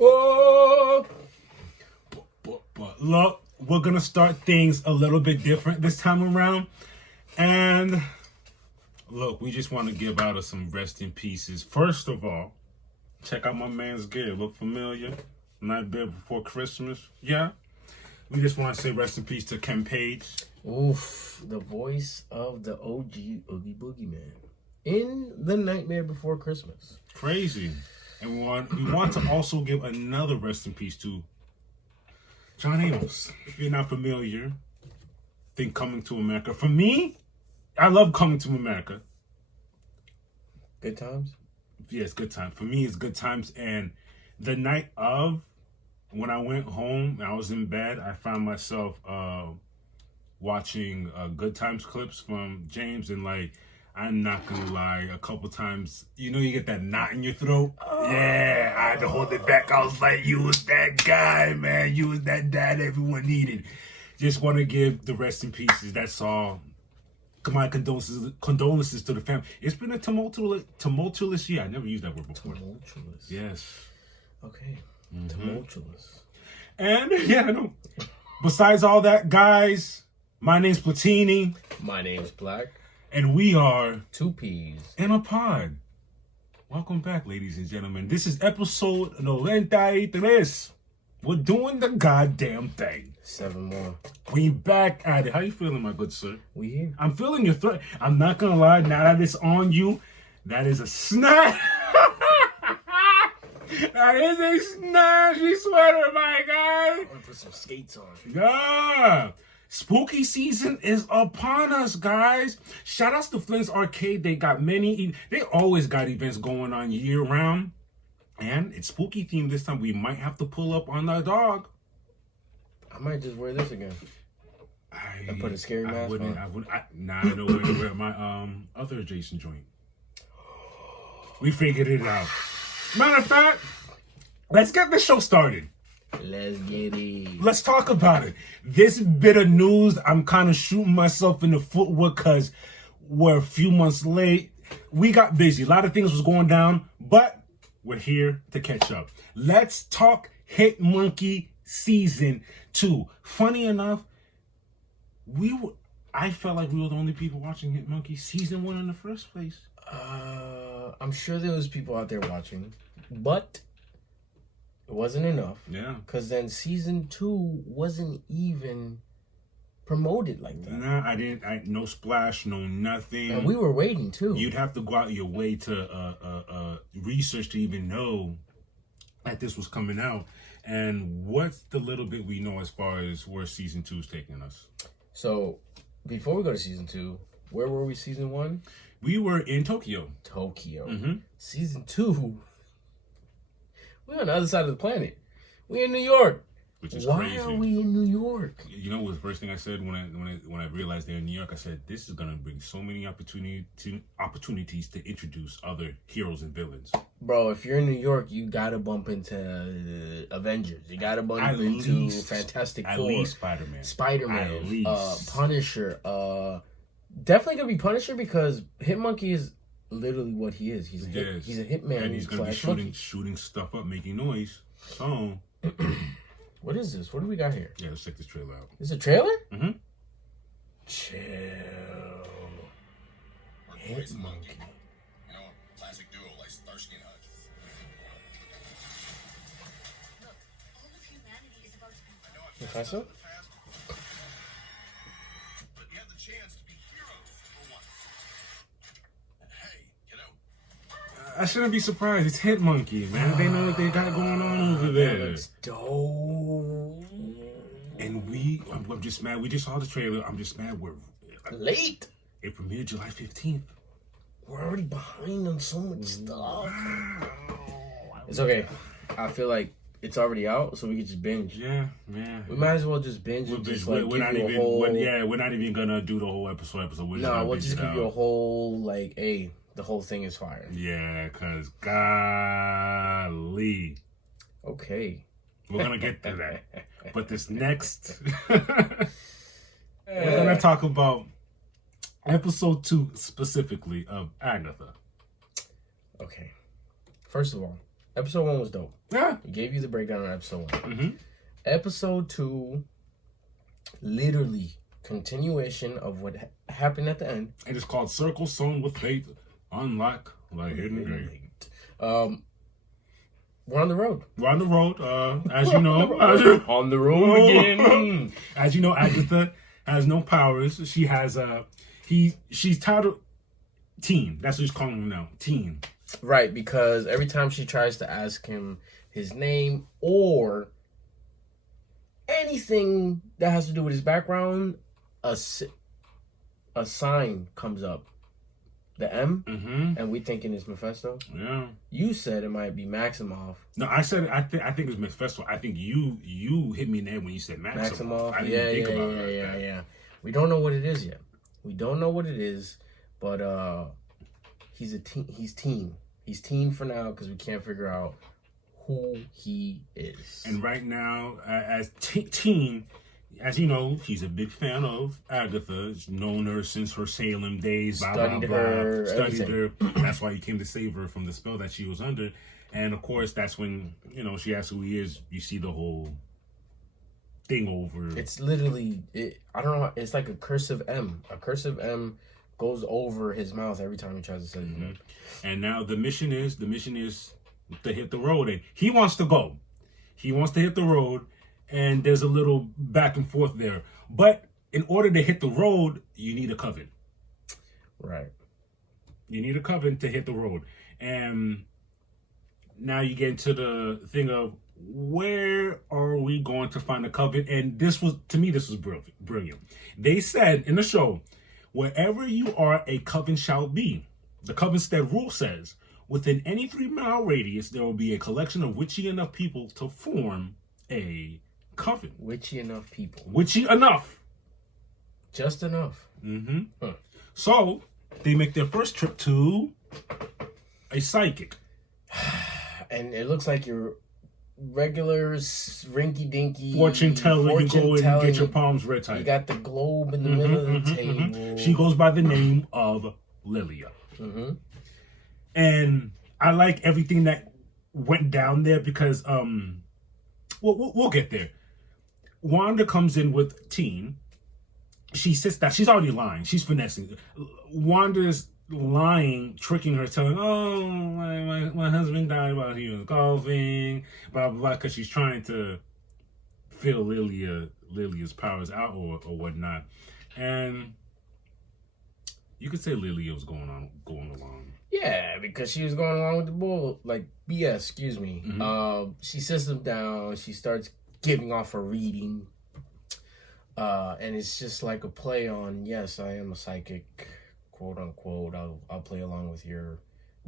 Oh! But look, we're gonna start things a little bit different this time around. And look, we just want to give out some rest in pieces. First of all, check out my man's gear. Look familiar? Night before Christmas. Yeah. We just want to say rest in peace to Ken Page. Oof, the voice of the OG Oogie Boogie Man in The Nightmare Before Christmas. Crazy. And we want to also give another rest in peace to John Amos. If you're not familiar, think Coming to America. For me, I love Coming to America. Good times? Yeah, it's good times. For me, it's good times. And the night of, when I went home and I was in bed, I found myself watching Good Times clips from James, and like, I'm not gonna lie, a couple times, you know, you get that knot in your throat. Yeah, I had to hold it back. I was like, you was that guy, man. You was that dad everyone needed. Just want to give the rest in pieces. That's all. My condolences to the family. It's been a tumultuous year. I never used that word before. Tumultuous. Yes. Okay. Tumultuous. And yeah, I know. Besides all that, guys, my name's Platini. My name's Black. And we are Two Peas in a pod. Welcome back, ladies and gentlemen. This is episode Noventa. We're doing the goddamn thing. 7 more. We back at it. How you feeling, my good sir? We here. I'm feeling your threat. I'm not gonna lie. Now that it's on you, that is a snap. That is a snazzy sweater, my guy. I'm gonna put some skates on. Yeah. Spooky season is upon us, guys. Shout outs to Flynn's Arcade. They got they always got events going on year round. And it's spooky themed this time. We might have to pull up on the dog. I might just wear this again. And put a scary mask on. I know where to wear my other Jason joint. We figured it out. Matter of fact, let's get the show started. Let's get it. Let's talk about it. This bit of news, I'm kind of shooting myself in the foot with because we're a few months late. We got busy. A lot of things was going down, but we're here to catch up. Let's talk Hit Monkey Season 2. Funny enough, I felt like we were the only people watching Hit Monkey Season 1 in the first place. I'm sure there was people out there watching, but it wasn't enough. Yeah. Because then Season 2 wasn't even promoted like that. Nah, I didn't. No splash, no nothing. And we were waiting too. You'd have to go out your way to research to even know that this was coming out. And what's the little bit we know as far as where Season 2 is taking us? So, before we go to Season 2, where were we Season 1? We were in Tokyo. Tokyo. Season 2, we're on the other side of the planet. We're in New York. Which is Why crazy. are we in New York? You know what the first thing I said when I realized they're in New York? I said, this is gonna bring so many opportunities to introduce other heroes and villains. Bro, if you're in New York, you gotta bump into Avengers. You gotta bump into Fantastic Four. At least Spider-Man. Spider-Man. At least. Punisher. Definitely gonna be Punisher because Hitmonkey is literally what he is. He's a hitman. And he's gonna be shooting stuff up, making noise. So what is this? What do we got here? yeah, let's check this trailer out. Is it a trailer? Mm-hmm. Chill. Hitmonkey. You know, a classic duo like Starsky and Hutch. Look, all of humanity is about to be. I know I've Professor? in the past, but you have the chance to be heroes for once. Hey, you know, I shouldn't be surprised. It's Hit Monkey, man. They know what they got going on over That there. looks dope. And I'm just mad. We just saw the trailer. I'm just mad. We're Late. It premiered July 15th. We're already behind on so much stuff. It's okay. I feel like it's already out, so we can just binge. Yeah. We might as well just binge and just like we're give not you a even. who We're not even gonna do the whole episode. We'll just give you a whole like, hey, the whole thing is fire. Yeah, cause golly, Okay. we're gonna get to that. But this next, we're gonna talk about episode 2 specifically of Agatha. Okay. First of all, Episode 1 was dope. Yeah. We gave you the breakdown on episode 1. Mm-hmm. Episode 2, literally continuation of what happened at the end. And it's called Circle Sewn with Faith, Unlock the Hidden Gate. We're on the road. We're on the road, as you know. On the road again. As you know, Agatha has no powers. She has she's titled Teen. That's what she's calling him now. Teen. Right, because every time she tries to ask him his name or anything that has to do with his background, a sign comes up. The M, and we thinking it's Mephisto. Yeah. You said it might be Maximoff. No, I said I think it's Mephisto. I think you hit me in the head when you said Maximoff. I didn't think about it. Yeah. We don't know what it is yet. We don't know what it is, but he's teen. He's teen for now because we can't figure out who he is. And right now, as Teen, as you know, he's a big fan of Agatha. He's known her since her Salem days. Studied her. That's why he came to save her from the spell that she was under. And of course, that's when, she asks who he is. You see the whole thing over. It's literally, I don't know. It's like a cursive M. A cursive M goes over his mouth every time he tries to say his name. And now the mission is to hit the road. And he wants to go. He wants to hit the road. And there's a little back and forth there. But in order to hit the road, you need a coven. Right. You need a coven to hit the road. And now you get into the thing of where are we going to find a coven? And this was brilliant. They said in the show, wherever you are, a coven shall be. The Covenstead rule says, within any 3-mile radius, there will be a collection of witchy enough people to form a coven. Witchy enough people. Witchy enough. Just enough. So they make their first trip to a psychic. And it looks like your regular rinky-dinky fortune teller. You can go in and get your palms red tight. You got the globe in the middle of the table. She goes by the name of Lilia. And I like everything that went down there because we'll get there. Wanda comes in with Teen. She sits down. She's already lying. She's finessing. Wanda's lying, tricking her, telling, "Oh, my husband died while he was golfing," blah blah blah, because she's trying to fill Lilia's powers out or whatnot. And you could say Lilia was going along. Yeah, because she was going along with the bull, like BS. Excuse me. She sits them down. She starts giving off a reading, and it's just like a play on, yes, I am a psychic, quote unquote. I'll play along with your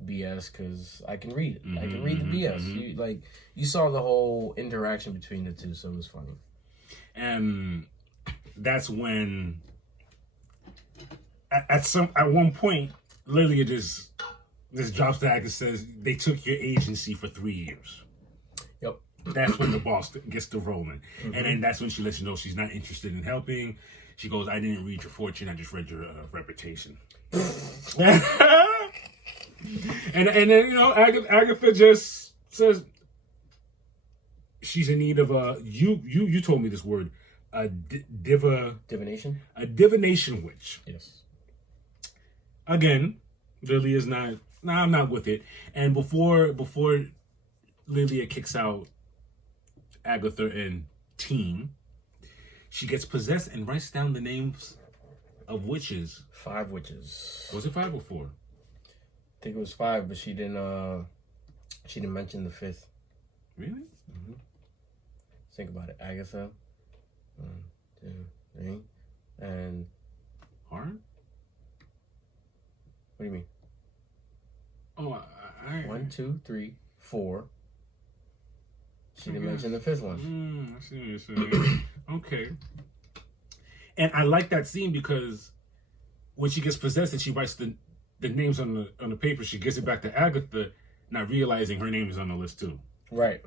BS because I can read it. I can read the BS. You saw the whole interaction between the two, so it was funny. And that's when, at one point, Lilia just drops the act and says, "They took your agency for 3 years." Yep. That's when the boss gets to rolling. And then that's when she lets you know she's not interested in helping. She goes, "I didn't read your fortune, I just read your reputation." and then, Agatha just says she's in need of you told me this word, divination? A divination witch. Yes. Again, Lilia's not, I'm not with it. And before Lilia kicks out Agatha and Teen, she gets possessed and writes down the names of witches. 5 witches. Was it 5 or 4? I think it was 5, but she didn't mention the 5th. Really? Think about it. Agatha, 1, 2, 3, and Hard? What do you mean? Oh, 1, 2, 3, 4. She didn't mention the 5th one. I see what you're saying. Okay. And I like that scene because when she gets possessed and she writes the names on the paper, she gives it back to Agatha, not realizing her name is on the list too. Right.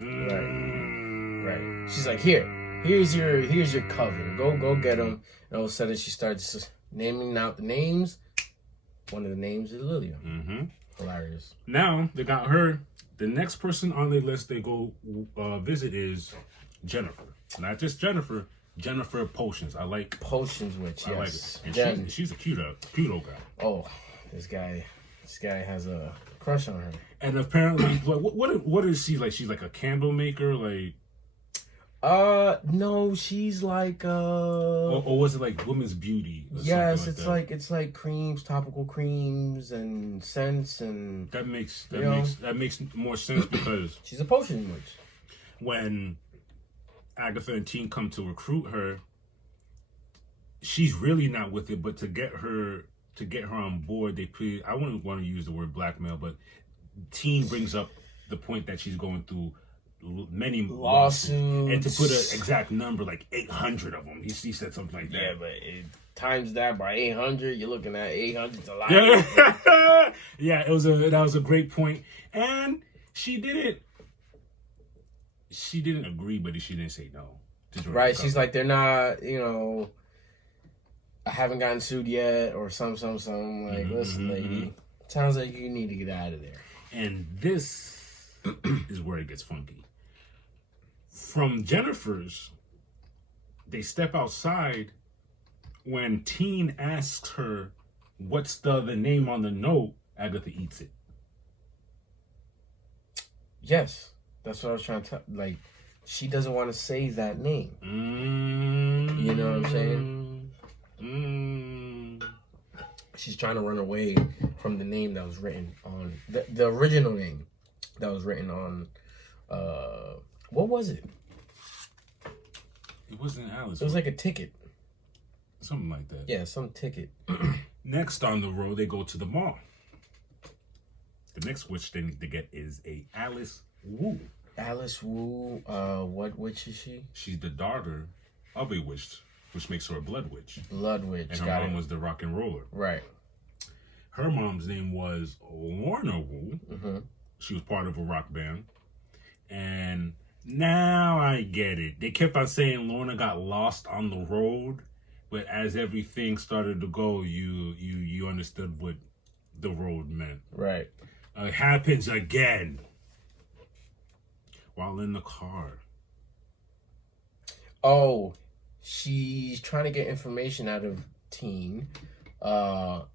Right. She's like, here's your coven. Go get them. And all of a sudden she starts naming out the names. One of the names is Lilia. Hilarious. Now they got her. The next person on the list they go visit is Jennifer. Not just Jennifer. Jennifer Potions. I like Potions Witch, I like yes. it. And Jen. she's a cute old guy. Oh, this guy has a crush on her. And apparently, what is she like? She's like a candle maker, like. No, she's like Or was it like women's beauty? Or yes, something like it's like creams, topical creams, and scents, and that makes more sense because she's a potion witch. when Agatha and Teen come to recruit her, she's really not with it. But to get her on board, I wouldn't want to use the word blackmail, but Teen brings up the point that she's going through many lawsuits, and to put an exact number, like 800 of them. He said something like that. Yeah, but times that by 800, you're looking at 800 a lot. Yeah, yeah. That was a great point, and she didn't agree, but she didn't say no. Right? She's like, they're not, I haven't gotten sued yet, or some. Like, listen, lady, sounds like you need to get out of there. And this is where it gets funky. From Jennifer's, they step outside when Teen asks her, what's the name on the note? Agatha eats it. Yes, that's what I was trying to tell. Like, she doesn't want to say that name. You know what I'm saying? She's trying to run away from the name that was written on the original name that was written on. What was it? It wasn't Alice. It was like a ticket. Something like that. Yeah, some ticket. Next on the road, they go to the mall. The next witch they need to get is a Alice Wu. Alice Wu, what witch is she? She's the daughter of a witch, which makes her a blood witch. Blood witch. And her mom was the rock and roller. Right. Her mom's name was Lorna Wu. Mm-hmm. She was part of a rock band. And now I get it. They kept on saying Lorna got lost on the road, but as everything started to go, you understood what the road meant. Right. It happens again. While in the car. Oh, she's trying to get information out of Teen. The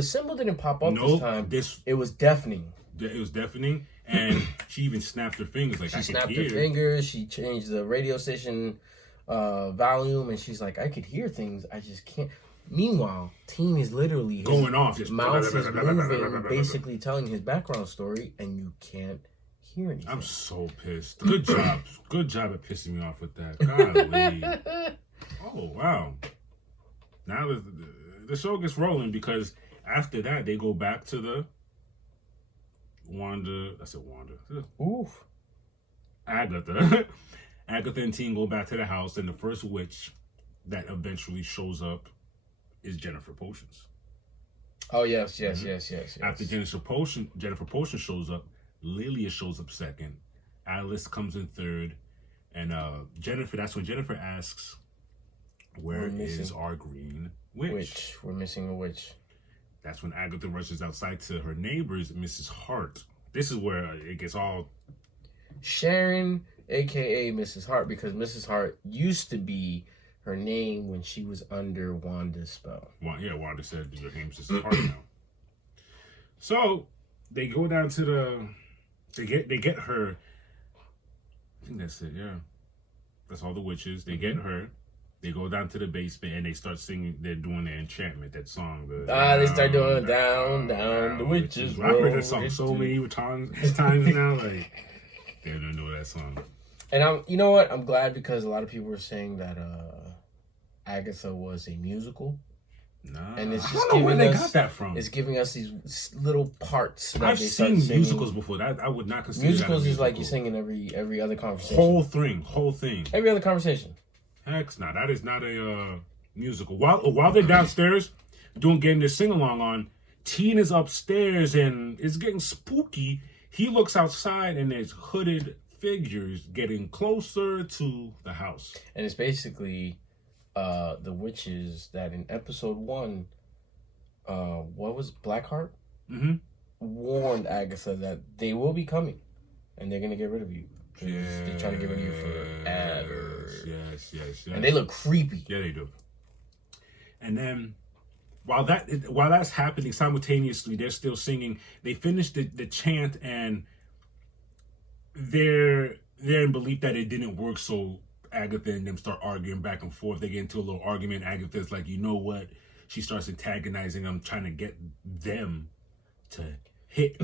symbol didn't pop up this time. It was deafening. It was deafening, and she even snapped her fingers. Like, she snapped her fingers. She changed the radio station volume, and she's like, I could hear things. I just can't. Meanwhile, Teen is literally going off. His mouth is moving, basically telling his background story, and you can't hear anything. I'm so pissed. Good job. Good job at pissing me off with that. Golly. Oh, wow. Now the show gets rolling because after that, they go back to the Oof. Agatha. Agatha and Teen go back to the house, and the first witch that eventually shows up is Jennifer Potions. Oh, yes. After Jennifer Potion shows up, Lilia shows up second. Alice comes in third. And that's when Jennifer asks, where is our green witch? We're missing a witch. That's when Agatha rushes outside to her neighbors, Mrs. Hart. This is where it gets all... Sharon, a.k.a. Mrs. Hart, because Mrs. Hart used to be her name when she was under Wanda's spell. Yeah, Wanda said your name's Mrs. Hart now. So, they go down to the... They get her... I think that's it, yeah. That's all the witches. They get her. They go down to the basement and they start singing. They're doing their enchantment, that song. They start doing down the witches. I heard that song so many times now. Like, they don't know that song. And you know what? I'm glad because a lot of people were saying that Agatha was a musical. Nah, and it's just I don't know where they got that from. It's giving us these little parts. That I've seen musicals before. That I would not consider musicals is like you sing in every other conversation. Whole thing. Every other conversation. Heck, no, that is not a musical. While they're downstairs getting their sing along on, Teen is upstairs and it's getting spooky. He looks outside and there's hooded figures getting closer to the house. And it's basically the witches that in episode 1, what was Blackheart? warned Agatha that they will be coming, and they're gonna get rid of you. They're trying to get rid of you forever. Yes. And they look creepy. Yeah, they do. And then while that's happening simultaneously, they're still singing. They finish the chant, and they're in belief that it didn't work. So Agatha and them start arguing back and forth. They get into a little argument. Agatha's like, you know what? She starts antagonizing them, trying to get them to hit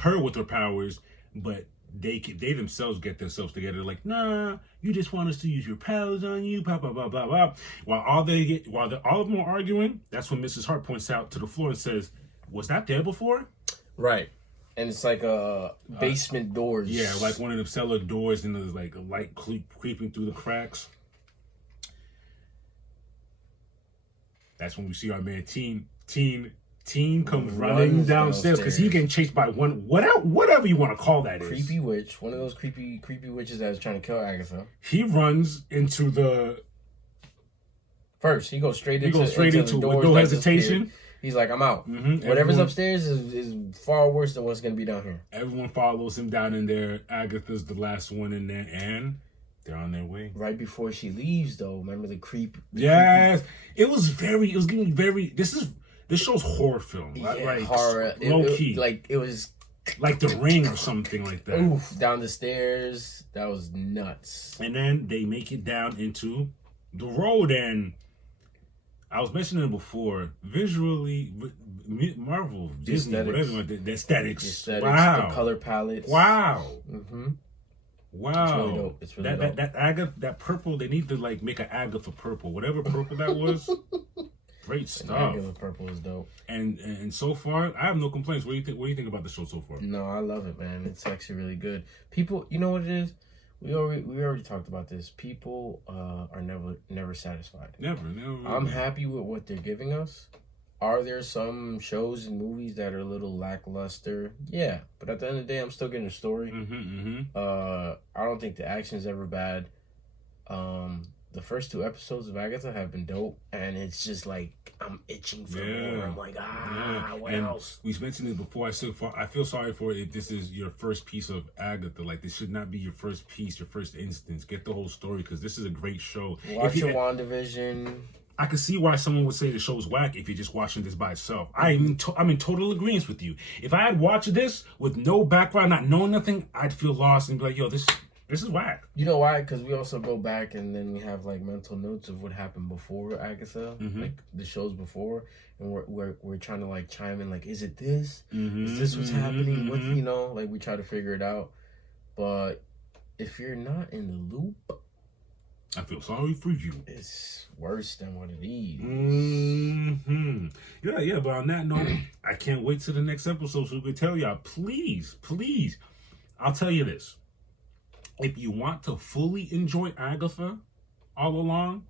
her with her powers, but they themselves get themselves together. Like, nah, you just want us to use your powers on you, blah blah blah blah blah. While all of them are arguing, that's when Mrs. Hart points out to the floor and says, "Was that there before?" Right, and it's like a basement doors. Yeah, like one of the cellar doors, and there's like a light creeping through the cracks. That's when we see our man Teen comes running downstairs because he's getting chased by whatever you want to call that creepy witch. One of those creepy witches that was trying to kill Agatha. He runs into the. First, he goes straight into with no hesitation. He's like, I'm out. Mm-hmm. Whatever's upstairs is far worse than what's going to be down here. Everyone follows him down in there. Agatha's the last one in there, and they're on their way. Right before she leaves, though, remember the creep? Yes. It was getting very. This show's horror film. Yeah, like horror. Low key. Like, it was. Like The Ring or something like that. Oof, down the stairs. That was nuts. And then they make it down into the road, and I was mentioning it before. Visually, Marvel, Disney, whatever, the aesthetics. Wow. The color palettes. Wow. Mm-hmm. Wow. It's really dope. It's really dope. That purple, they need to like make an Agatha purple. Whatever purple that was. Great stuff. Agatha purple is dope. And so far, I have no complaints. What do you think about the show so far? No, I love it, man. It's actually really good. People, you know what it is? We already talked about this. People are never satisfied. Never. I'm happy with what they're giving us. Are there some shows and movies that are a little lackluster? Yeah, but at the end of the day, I'm still getting a story. I don't think the action's ever bad. The first 2 episodes of Agatha have been dope, and it's just like I'm itching for more. I'm like, what else? We mentioned it before. I feel sorry for it if this is your first piece of Agatha. Like, this should not be your first piece, your first instance. Get the whole story, because this is a great show. Watch your WandaVision. I can see why someone would say the show's whack if you're just watching this by itself. I'm in total agreement with you. If I had watched this with no background, not knowing nothing, I'd feel lost and be like, yo, this is whack. You know why? Because we also go back and then we have like mental notes of what happened before Agatha, like the shows before, and we're trying to like chime in, like, is it this? Is this what's happening? What, you know, like we try to figure it out. But if you're not in the loop, I feel sorry for you. It's worse than what it is. Yeah. But on that note, I can't wait till the next episode so we can tell y'all. Please, I'll tell you this. If you want to fully enjoy Agatha all along,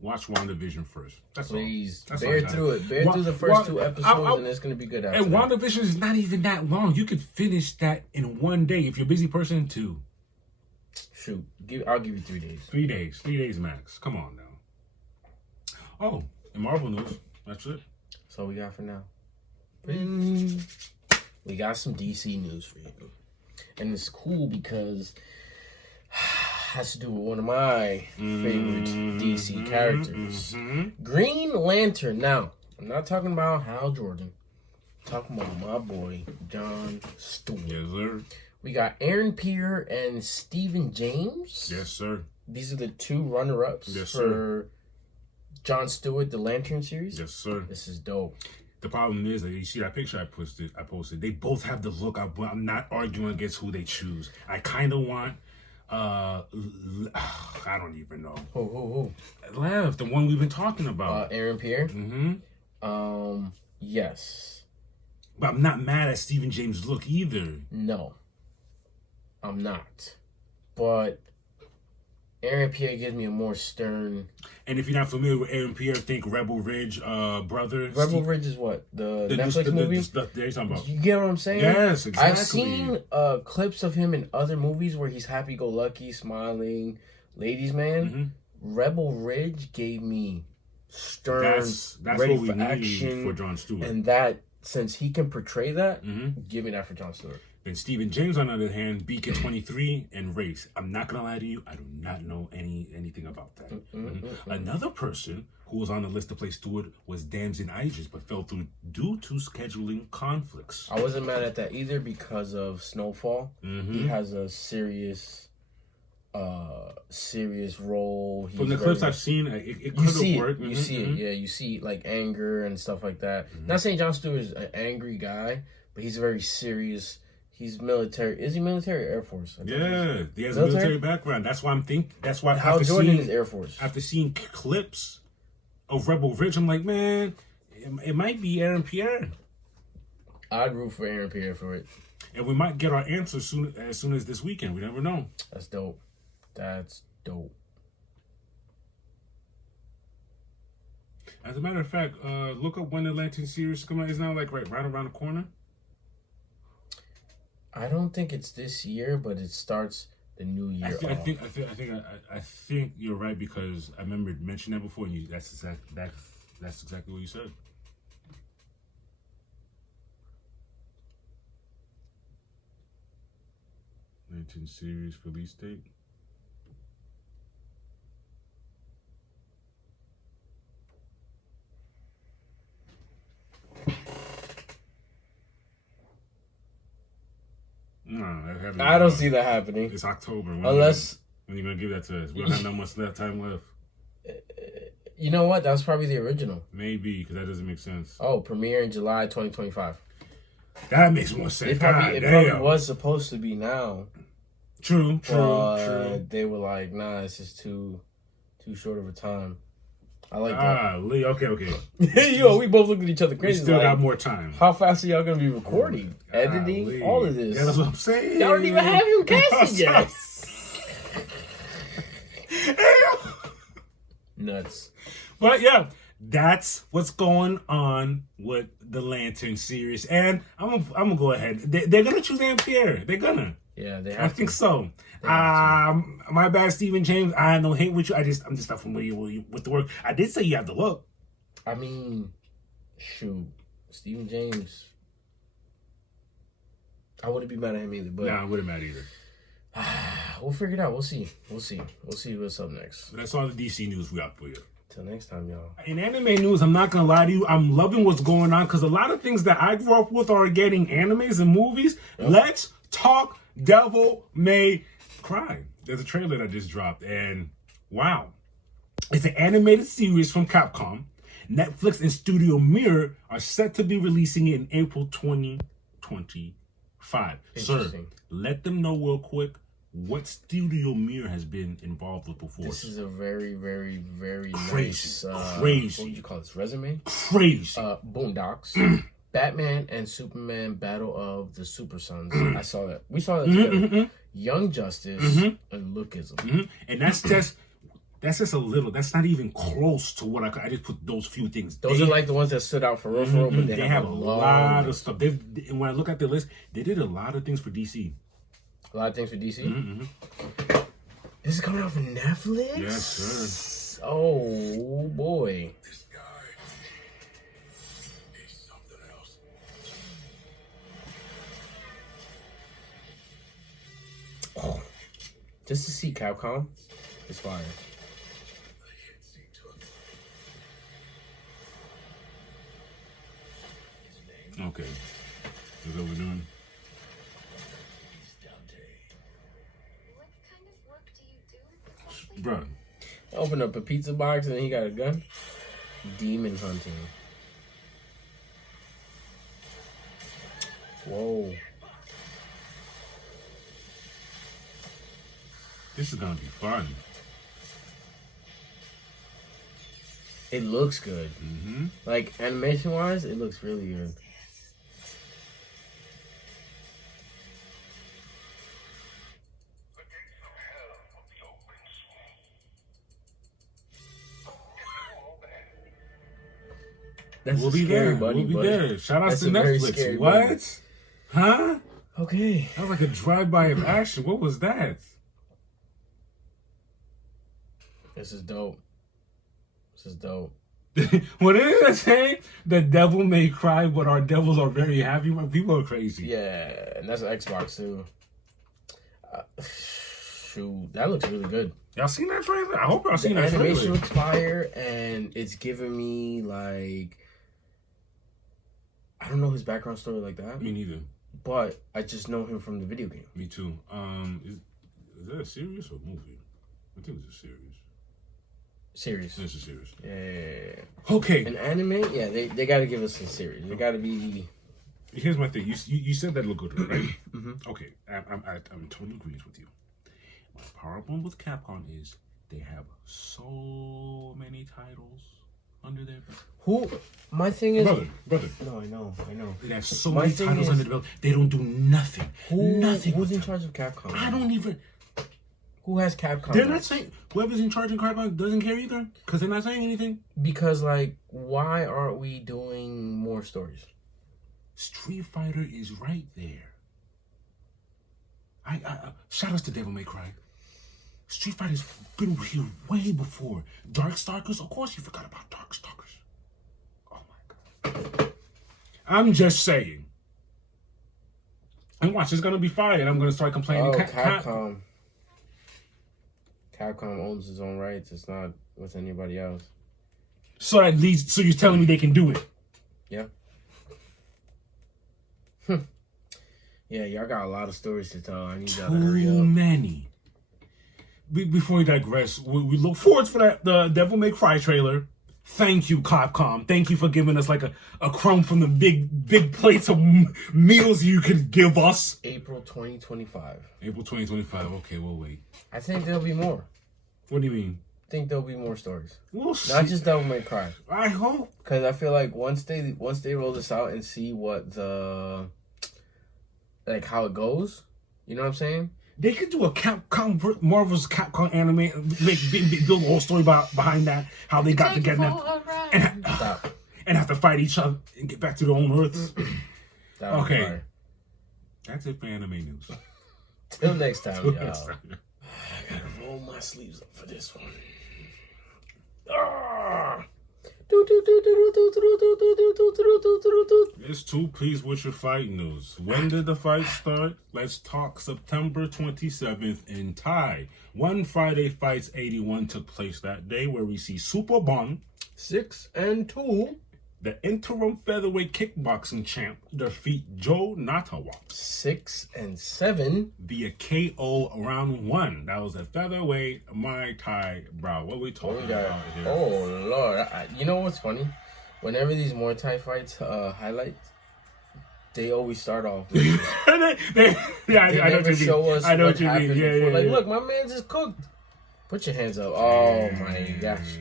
watch WandaVision first. Please, bear through it. Bear through the first 2 episodes, and it's going to be good after And WandaVision is not even that long. You could finish that in one day. If you're a busy person, 2. Shoot, I'll give you 3 days. 3 days. 3 days max. Come on now. Oh, in Marvel news, that's it. That's all we got for now. We got some DC news for you. And it's cool because it has to do with one of my favorite DC characters. Green Lantern. Now, I'm not talking about Hal Jordan. I'm talking about my boy, John Stewart. Yes, sir. We got Aaron Pierre and Stephen James. Yes, sir. These are the 2 runner-ups for John Stewart, the Lantern series. Yes, sir. This is dope. The problem is that you see that picture I posted. They both have the look. I'm not arguing against who they choose. I kind of want. I don't even know. Who? Left, the one we've been talking about. Aaron Pierre. Yes. But I'm not mad at Stephen James' look either. No, I'm not. But Aaron Pierre gives me a more stern. And if you're not familiar with Aaron Pierre, think Rebel Ridge brother. Ridge is what? The Netflix movie? The stuff they're talking about. You get what I'm saying? Yes, exactly. I've seen clips of him in other movies where he's happy-go-lucky, smiling, ladies' man. Rebel Ridge gave me stern, that's ready what we for need action, for Jon Stewart. And that since he can portray that, give me that for Jon Stewart. Then Stephen James, on the other hand, Beacon 23 and Race. I'm not gonna lie to you, I do not know anything about that. Another person who was on the list to play Stewart was Damson Idris, but fell through due to scheduling conflicts. I wasn't mad at that either because of Snowfall. He has a serious role. He's From the clips I've seen, it could have worked. You see it, yeah. You see like anger and stuff like that. Not saying Jon Stewart is an angry guy, but he's very serious. He's military. Is he military or Air Force? Yeah, he has a military background. That's why I'm thinking. That's why Hal Jordan is Air Force. After seeing clips of Rebel Ridge, I'm like, man, it might be Aaron Pierre. I'd root for Aaron Pierre for it. And we might get our answer as soon as this weekend. We never know. That's dope. That's dope. As a matter of fact, look up when the Lantern series come out. It's now like right around the corner. I don't think it's this year, but it starts the new year. I think you're right because I remember mentioning that before, and that's exactly what you said. Lantern series release date. No, I don't see that happening. It's October. When are you gonna give that to us? We don't have no much time left. You know what? That was probably the original. Maybe, because that doesn't make sense. Oh, premiere in July 2025. That makes more sense. It probably was supposed to be now. True. They were like, nah, it's just too short of a time. I like that. Lee, okay. Yo, we both looked at each other crazy. We still got more time. How fast are y'all gonna be recording, editing, Lee. all of this? Yeah, that's what I'm saying. Y'all don't even have him casted yet. Nuts. But yeah, that's what's going on with the Lantern series, and I'm gonna go ahead. They're gonna choose Aaron Pierre. They're gonna. Yeah, they have I think so. My bad, Stephen James. I have no hate with you. I'm just not familiar with the work. I did say you have to look. I mean, shoot, Stephen James. I wouldn't be mad at him either. But nah, I wouldn't mad either. We'll figure it out. We'll see what's up next. That's all the DC news we got for you. Till next time, y'all. In anime news, I'm not gonna lie to you, I'm loving what's going on because a lot of things that I grew up with are getting animes and movies. Yep. Let's talk Devil May Cry. There's a trailer that just dropped, and wow. It's an animated series from Capcom. Netflix and Studio Mirror are set to be releasing it in April 2025. Sir, let them know real quick what Studio Mirror has been involved with before. This is a very, very, very crazy, nice... crazy. What would you call this? Resume? Crazy. Boondocks. Batman and Superman Battle of the Super Sons. I saw that. We saw that together. Young Justice and Lookism. And that's just a little. That's not even close to what I just put those few things. Those are like the ones that stood out for real, but they have a lot of stuff. And when I look at the list, they did a lot of things for DC. A lot of things for DC? This is coming out from Netflix? Yes, sir. Oh, boy. This guy, he's something else. Oh, just to see Capcom is fire. I can't see to him. Okay. Is that what we're doing? What kind of work do you do exactly? Bro. Open up a pizza box and he got a gun. Demon hunting. Whoa. This is gonna be fun. It looks good. Like, animation-wise, it looks really good. That's We'll be scary, there. buddy. We'll be there. Shout out That's to a very Netflix. scary What? buddy. Huh? Okay. That was like a drive-by of action. What was that? This is dope. This is dope. What is that saying? The devil may cry, but our devils are very happy. People are crazy. Yeah, and that's an Xbox too. Shoot, that looks really good. Y'all seen that trailer? I hope y'all seen The that animation trailer. looks fire, and it's giving me like I don't know his background story like that, Me neither. but I just know him from the video game. Me too. Is that a series or a movie? I think it's a series. Series. It's a series. Yeah. Okay. An anime? Yeah, they got to give us a series. They got to be. Here's my thing. You said that looked good, right? Okay. I'm totally agrees with you. My problem with Capcom is they have so many titles under their belt. Who? My thing is. Brother. No, I know. They have so My many thing titles is- under their belt. They don't do nothing. Nothing. Who's with in them. charge of Capcom? I don't even. Who has Capcom? They're not saying whoever's in charge of Capcom doesn't care either because they're not saying anything. Because like, why aren't we doing more stories? Street Fighter is right there. I shout outs to Devil May Cry. Street Fighter's been here way before Darkstalkers. Of course, you forgot about Darkstalkers. Oh my god! I'm just saying. And watch, it's gonna be fire. And I'm gonna start complaining. Oh, Capcom. Capcom owns its own rights. It's not with anybody else. So at least, so you're telling me they can do it? Yeah. Yeah, y'all got a lot of stories to tell. I need y'all to hurry Too up. many. Before we digress, we look forward for that the Devil May Cry trailer. Thank you, Capcom. Thank you for giving us like a crumb from the big plates of meals you could give us. April 2025. April 2025. Okay, we'll wait. I think there'll be more. What do you mean? I think there'll be more stories. We'll see. Not just Devil May Cry. I hope. Because I feel like once they roll this out and see what like how it goes, you know what I'm saying? They could do a Capcom Marvel's Capcom anime, build a whole story behind that, how they got together and have to fight each other and get back to their own Earths. That would be Okay. fire. That's it for anime news. Till next time, Till y'all. next time. I gotta roll my sleeves up for this one. Ah! Do, do, do, do, do, do, do, do, do, do, do, do, do, do. It's too pleased with your fight news. When did the fight start? Let's talk September 27th in Thai. One Friday Fights 81 took place that day where we see Super Bon, 6 and 2. the interim featherweight kickboxing champ, defeat Joe Natawa 6 and 7. via KO round 1. That was a featherweight Muay Thai, bro. What we talking about here? Oh Lord! You know what's funny? Whenever these Muay Thai fights highlight, they always start off. With, Yeah, they I know what never you show mean. us I know what what you happened mean. Yeah, before. yeah, Like, yeah. look, my man's is cooked. Put your hands up. Oh my gosh!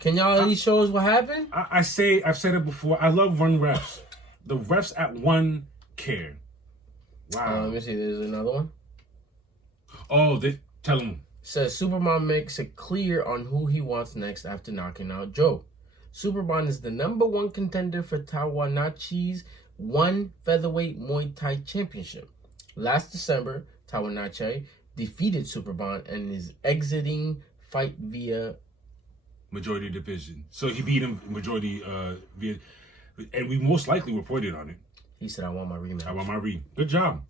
Can y'all at least show us what happened? I've said it before. I love run refs. The refs at one care. Wow. Let me see. There's another one. Oh, they tell him. Says Superman makes it clear on who he wants next after knocking out Joe. Superman is the #1 contender for Tawanachi's 1 featherweight Muay Thai championship. Last December, Tawanachi defeated Superman and is exiting fight via. Majority division. So he beat him majority via, and we most likely reported on it. He said, "I want my rematch." I want my read. Good job.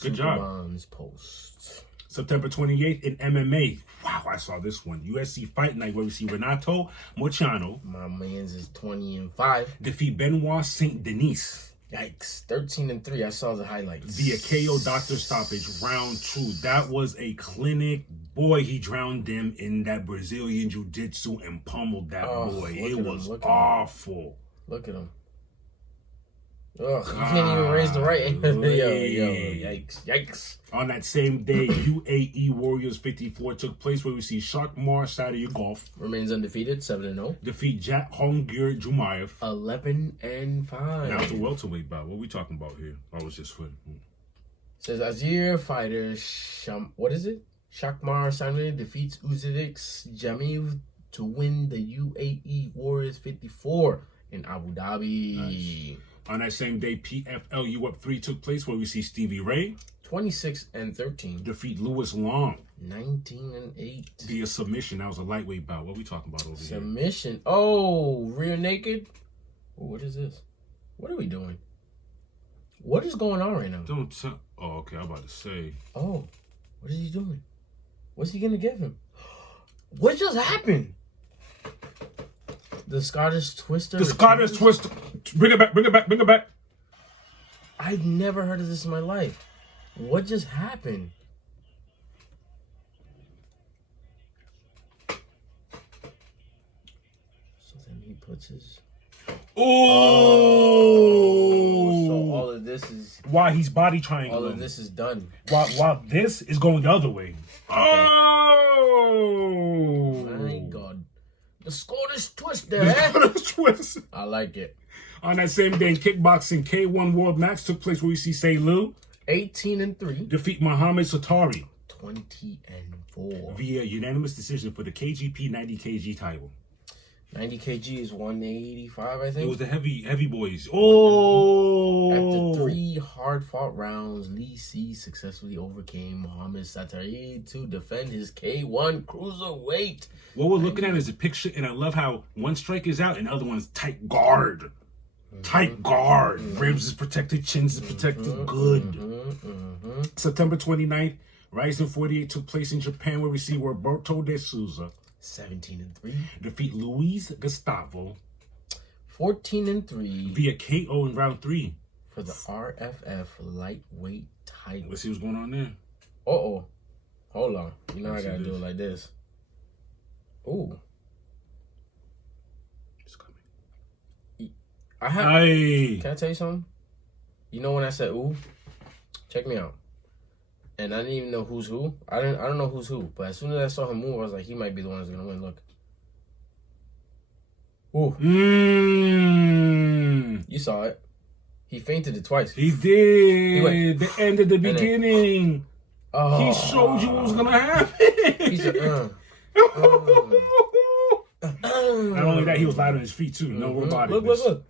Good job. Superman's post. September 28th in MMA. Wow, I saw this one. USC Fight Night where we see Renato Moicano My man's is 20 and 5. defeat Benoit Saint Denis Yikes! 13 and 3. I saw the highlights. via KO doctor stoppage round 2. That was a clinic. Boy, he drowned him in that Brazilian jiu-jitsu and pummeled that Oh, boy. look It at him, was look at him. awful. Look at him. Ugh, he can't even raise the right hand. Yo, yikes. On that same day, UAE Warriors 54 took place where we see Shakmar Sadiyagov Remains undefeated, 7 and 0. defeat Jack Hongir Jumayev. 11 and 5. Now the welterweight bout. What we talking about here? I was just for. Says Azir fighter what is it? Shakmar Simon defeats Uzbek Jamiv to win the UAE Warriors 54 in Abu Dhabi. Nice. On that same day, PFLU Up 3 took place where we see Stevie Ray 26-13. Defeat Lewis Long 19-8. via submission. That was a lightweight bout. What are we talking about over here? Submission. Oh, rear naked. Oh, what is this? What are we doing? What is going on right now? Don't tell. Oh, okay. I'm about to say. Oh, what is he doing? What's he gonna give him? What just happened? The Scottish Twister. The Scottish Twister. Bring it back. Bring it back. Bring it back. I've never heard of this in my life. What just happened? So then he puts his. Oh. So all of this is. Why he's body triangling. All of this is done. While this is going the other way. Oh. My God. The Scottish Twister. The Eh? Scottish Twister. I like it. On that same day in kickboxing, K1 World Match took place where we see Say Lu 18-3. defeat Muhammad Satari 20-4. via unanimous decision for the KGP 90 kg title. 90 kg is 185, I It think. was the heavy boys. Oh! After 3 hard-fought rounds, Lee C successfully overcame Muhammad Satari to defend his K1 cruiserweight. What we're looking at is a picture, and I love how one strike is out and the other one's tight guard. Tight guard. Ribs is protected, chins is protected. Good. September 29th, Rising 48 took place in Japan where we see Roberto de Souza 17-3. defeat Luis Gustavo 14-3 via KO in round 3. for the RFF lightweight title. Let's see what's going on there. Uh-oh. Hold on. You know I Let's gotta see do this. it like this. Ooh. It's coming. I have... Aye. Can I tell you something? You know when I said ooh? Check me out. And I didn't even know who's who. I don't know who's who. But as soon as I saw him move, I was like, he might be the one that's gonna win. Look. Ooh. You saw it. He fainted it twice. He did. went- The end of the then- beginning. Oh. He showed you what was gonna happen. He said, Not only that, he was light on his feet too. No robotic. Look.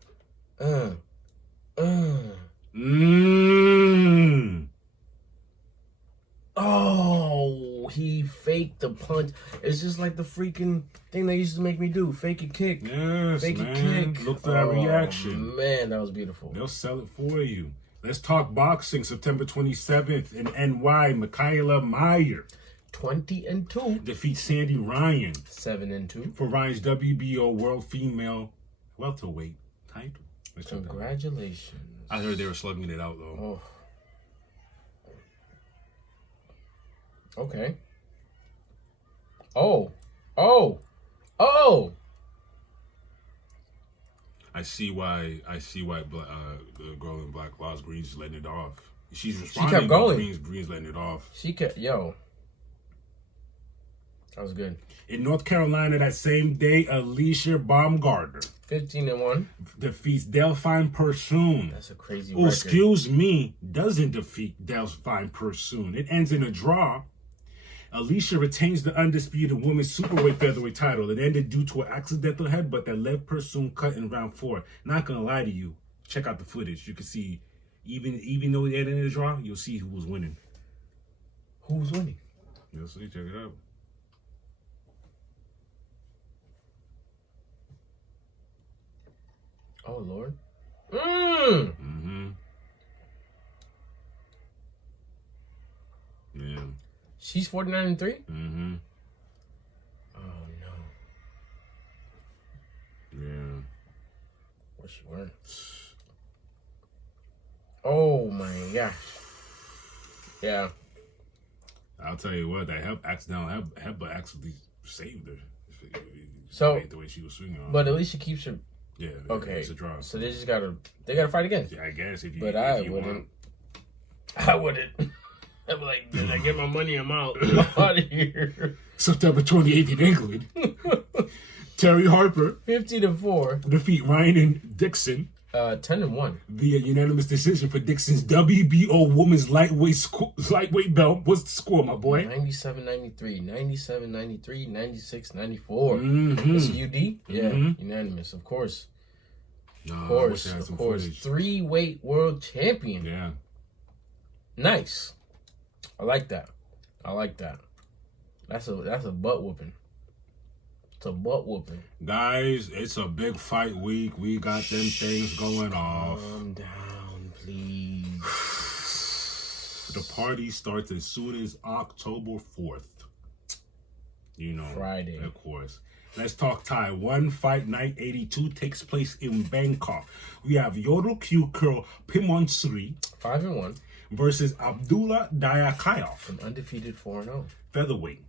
Oh, he faked the punch. It's just like the freaking thing they used to make me do. Fake a kick. Yes, Fake a man. kick. Look for that reaction. Man, that was beautiful. They'll sell it for you. Let's talk boxing. September 27th in NY, Michaela Meyer 20-2. defeats Sandy Ryan 7-2. for Ryan's WBO World Female Welterweight title. Let's check that out. Congratulations. I heard they were slugging it out though. Oh. Okay. Oh. I see why the girl in Black Lost Green's letting it off. She's responding. kept going. Green's letting it off. She kept, yo. That was good. In North Carolina that same day, Alicia Baumgartner 15-1. defeats Delphine Persoon. That's a crazy Oh, record. excuse me, doesn't defeat Delphine Persoon. It ends in a draw. Alicia retains the undisputed women's superweight featherweight title. It ended due to an accidental headbutt that left Persoon cut in round 4. Not gonna lie to you, check out the footage. You can see, even though it ended in a draw, you'll see who was winning. Who was winning? You'll see, check it out. Oh, Lord. Mm-hmm. Yeah. She's 49-3? Mm-hmm. Oh, no. Yeah. What's she wearing? Oh, my gosh. Yeah. I'll tell you what, that accidental headbutt actually saved her. So, the way she was swinging on. But at least she keeps her... Yeah. Okay. It's a draw. So they just gotta fight again. Yeah, I guess if you. But if I you wouldn't. want. I wouldn't. I'd be like, did I get my money? I'm out. I'm out of here. September 28th in England, Terry Harper 50-4. defeat Ryan and Dixon 10-1. via unanimous decision for Dixon's WBO Women's lightweight belt. What's the score, my boy? 97-93, 97-93, 96-94. Mm-hmm. It's a UD? Yeah, Mhm. unanimous, of course. No, Of course. 3-weight world champion. Yeah. Nice. I like that. That's a butt whooping. It's a butt whooping. Guys, it's a big fight week. We got them things going off. Calm down, please. The party starts as soon as October 4th. You know, Friday. Of course. Let's talk Thai. One Fight Night 82 takes place in Bangkok. We have Yodel Q Curl Pimonsri 5-1. versus Abdullah Dayakayov, An undefeated 4-0. featherweight.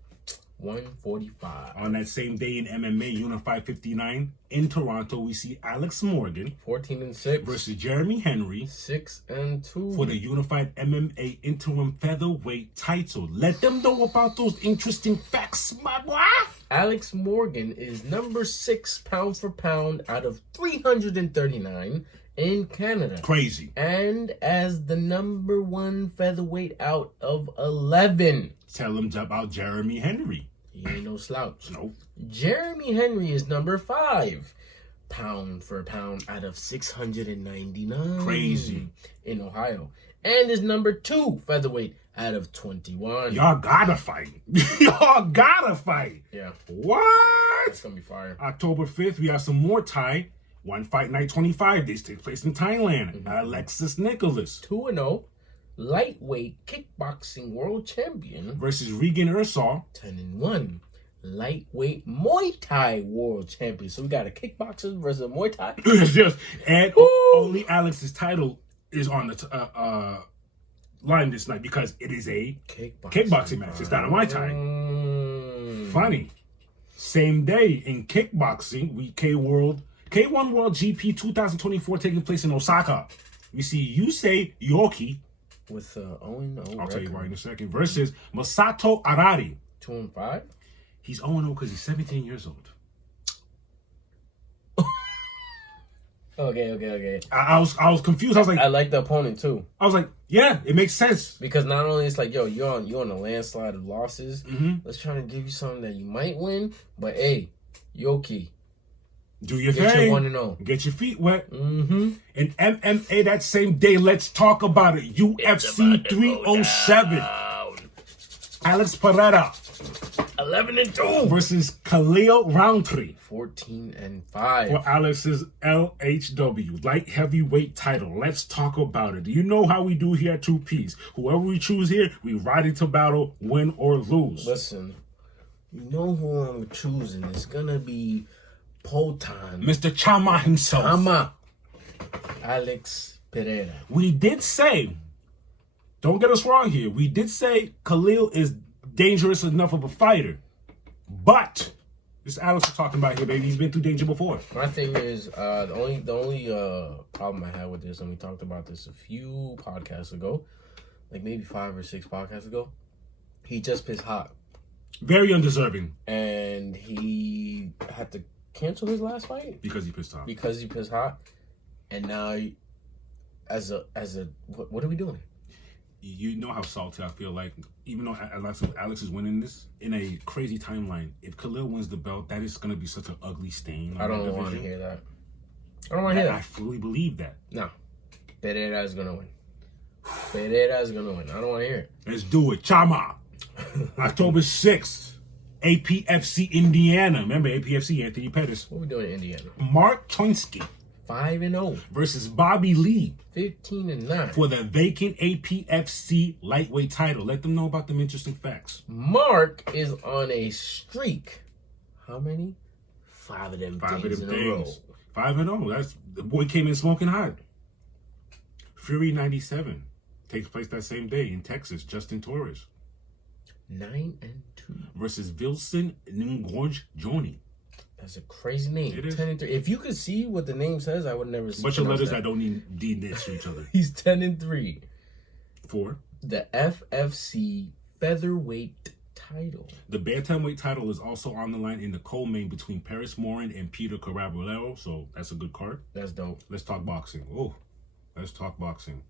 145. On that same day in MMA, Unified 59 in Toronto, we see Alex Morgan 14-6 versus Jeremy Henry 6-2 for the Unified MMA Interim Featherweight title. Let them know about those interesting facts, my boy. Alex Morgan is number 6 pound for pound out of 339 in Canada. Crazy. And as the number 1 featherweight out of 11. Tell them about Jeremy Henry. He ain't no slouch. Nope. Jeremy Henry is number 5 pound for pound out of 699. Crazy. In Ohio. And is number 2 featherweight out of 21. Y'all gotta fight. Y'all gotta fight. Yeah, What? that's gonna be fire. October 5th, we have some more Thai. One Fight Night 25. This takes place in Thailand. Alexis Nicholas 2-0. Lightweight kickboxing world champion. versus Regan Ursal. 10-1. Lightweight Muay Thai world champion. So we got a kickboxer versus a Muay Thai. Yes. And only Alex's title is on the line this night because it is a kickboxing match. It's not a Muay Thai. Funny. Same day in kickboxing, we K1 World GP 2024 taking place in Osaka. We see Yusei Yoki, With Owen. I'll tell you right in a second, versus Masato Arari. 2-5. He's 0-0 because he's 17 years old. Okay. I was confused. I was I like, like the opponent too. yeah, it makes sense. Because not only it's like, yo, you're on a landslide of losses. Mm-hmm. Let's try to give you something that you might win. But hey, Yoki, Do your get thing. your 1-0. Get your feet wet. Mm-hmm. In MMA that same day, let's talk about it. UFC 307. Alex Pereira 11-2 versus Khalil Roundtree 14-5 for Alex's LHW light heavyweight title. Let's talk about it. You know how we do here at 2Ps. Whoever we choose here, we ride into battle, win or lose. Listen, you know who I'm choosing. It's gonna be Potan. Mr. Chama himself. Ama. Alex Pereira. We did say, don't get us wrong here, we did say Khalil is dangerous enough of a fighter. But this Alex we're talking about here, baby, he's been through danger before. My thing is, the only problem I had with this, and we talked about this a few podcasts ago, like maybe 5 or 6 podcasts ago, he just pissed hot. Very undeserving. And he had to cancel his last fight Because he pissed off. because he pissed hot. And now, as a what are we doing? You know how salty I feel like, even though Alex is winning this in a crazy timeline, if Khalil wins the belt, that is going to be such an ugly stain. I don't want to hear that. I don't want to hear I that. fully believe that. No. Pereira is going to win. Pereira is going to win. I don't want to hear it. Let's do it. Chama. October 6th, APFC Indiana. Remember APFC, Anthony Pettis. What are we doing in Indiana? Mark Choinsky 5-0. versus Bobby Lee 15-9. for the vacant APFC lightweight title. Let them know about them interesting facts. Mark is on a streak. How many? 5 of them 5 things of in them a row. things. 5-0. That's the boy came in smoking hot. Fury 97 takes place that same day in Texas. Justin Torres 9-2. versus Wilson Ngorj Joni. That's a crazy name. It is. 10-3. If you could see what the name says, I would never. Bunch of letters that don't need next to each other. He's 10-3. For The FFC featherweight title. the bantamweight title is also on the line in the co-main between Paris Morin and Peter Carabolero, so that's a good card. That's dope. Let's talk boxing. Oh, let's talk boxing.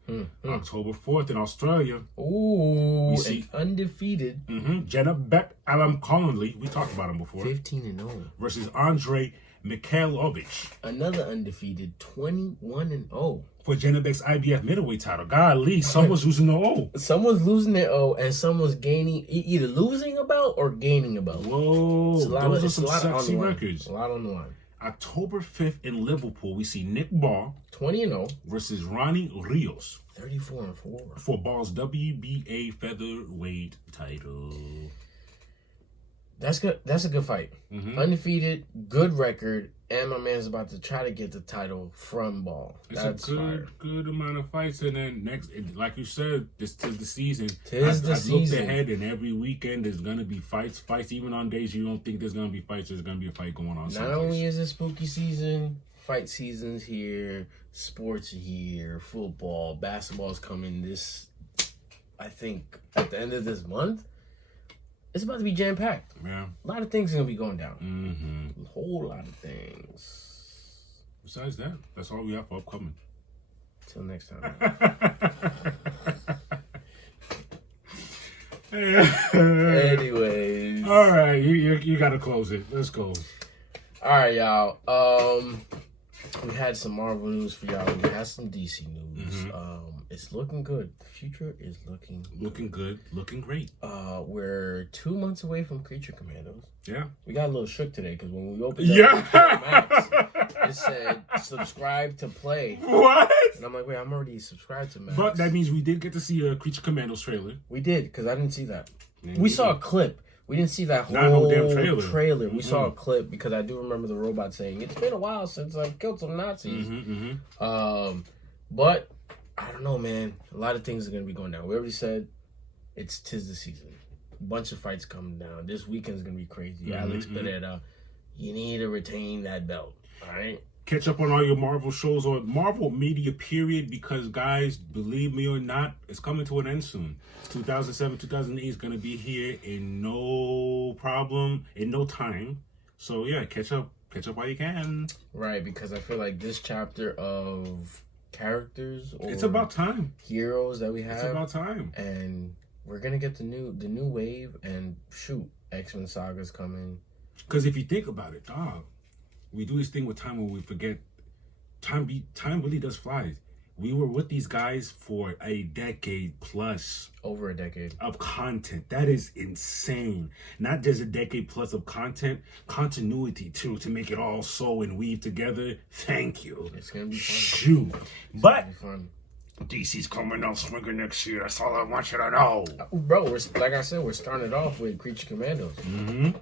October 4th in Australia. Ooh, We see- an undefeated Jenna Bet Alam Conley, we talked about him before, 15-0. versus Andre Mikhailovich Another undefeated 21-0. for Janabek's IBF middleweight title. Golly, someone's losing the O. Someone's losing their O, and someone's gaining, either losing a belt or gaining a belt. Whoa, those are some sexy records. A lot on the line. October 5th in Liverpool, we see Nick Ball 20-0 versus Ronnie Rios 34-4 for Ball's WBA featherweight title. That's good. That's a good fight. Undefeated, good record, and my man's about to try to get the title from Ball. It's a good amount of fights, and then next, like you said, this tis the season. I looked ahead, and every weekend there's gonna be fights. Even on days you don't think there's gonna be fights, there's gonna be a fight going on. Not only is it spooky season, fight season's here, sports are here, football, basketball's coming. This, I think, at the end of this month. It's about to be jam-packed. Yeah. A lot of things are going to be going down. A whole lot of things. Besides that, that's all we have for upcoming. Till next time. Anyways. All right, you got to close it. Let's go. All right, y'all. We had some Marvel news for y'all. We had some DC news. It's looking good. The future is looking good, looking great. We're 2 months away from Creature Commandos. Yeah. We got a little shook today because when we opened Max, it said subscribe to play. What? And I'm like, wait, I'm already subscribed to Max. But that means we did get to see a Creature Commandos trailer. We did, because I didn't see that. We saw a clip. We didn't see that whole no damn trailer. We saw a clip because I do remember the robot saying, it's been a while since I've killed some Nazis. But I don't know, man. A lot of things are going to be going down. We already said tis the season. A bunch of fights coming down. This weekend's going to be crazy. Alex Pereira, you need to retain that belt. All right? Catch up on all your Marvel shows or Marvel media period because, guys, believe me or not, it's coming to an end soon. 2007, 2008 is going to be here in no time. So, yeah, catch up while you can. Right, because I feel like this chapter of characters or it's about time. Heroes that we have. It's about time. And we're going to get the new wave and shoot, X-Men Saga's coming. Because if you think about it, dog, we do this thing with time when we forget time really does fly. We were with these guys for a decade plus. Over a decade. Of content. That is insane. Not just a decade plus of content, continuity too, to make it all sew and weave together. Thank you. It's going to be fun. Shoot. But fun. DC's coming out swinging next year. That's all I want you to know. Bro, like I said, we're starting it off with Creature Commandos.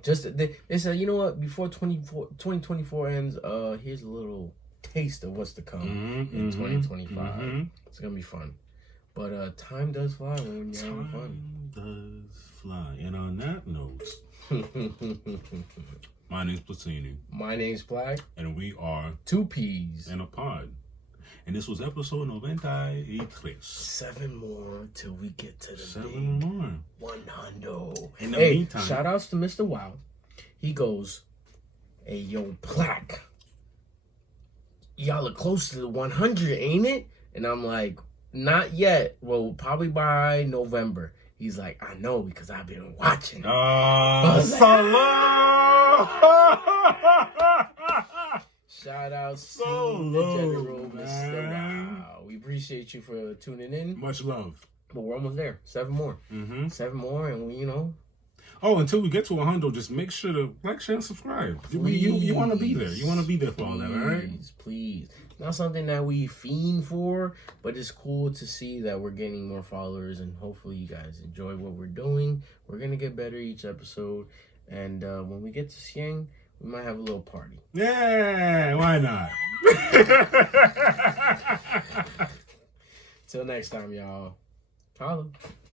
They said, you know what? Before 2024 ends, here's a little taste of what's to come in 2025. It's gonna be fun. But time does fly when you're having fun. Time does fly. And on that note, my name's Platini. My name's Black. And we are Two Peas in a Pod. And this was episode Noventa. 7 more till we get to the 7 more. 100. In the meantime, shout outs to Mr. Wow. He goes, hey, yo, Plaque. Y'all are close to the 100, ain't it? And I'm like, not yet. Well, probably by November. He's like, I know because I've been watching. Shout outs to the General, Mr. Wow. We appreciate you for tuning in. Much love. But we're almost there. 7 more. 7 more, and we, Oh, until we get to 100, just make sure to like, share, and subscribe. You want to be there. You want to be there for all that, all right? Please. Not something that we fiend for, but it's cool to see that we're getting more followers, and hopefully you guys enjoy what we're doing. We're going to get better each episode, and when we get to Xiang, we might have a little party. Yeah, why not? Till next time, y'all. Holla.